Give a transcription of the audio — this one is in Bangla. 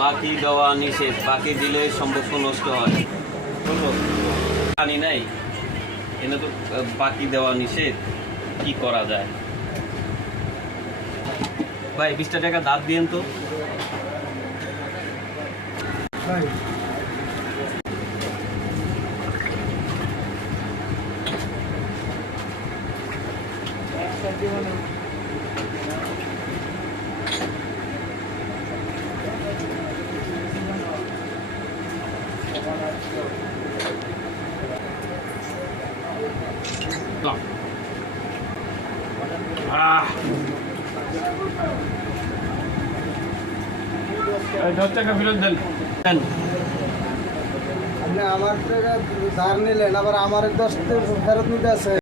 বাকি দেওয়া নিষেধ, বাকি দিলে সম্পর্ক নষ্ট হয়। জানি নাই এনে তো বাকি দেওয়া নিষেধ, কি করা যায়? ভাই 20 টাকা দাঁত দিয়েন তো। টাকা ফেরত দেন। আপনি আমার টাকা ধার নিলেন, আবার আমার 10 ফেরত নিতে আছে।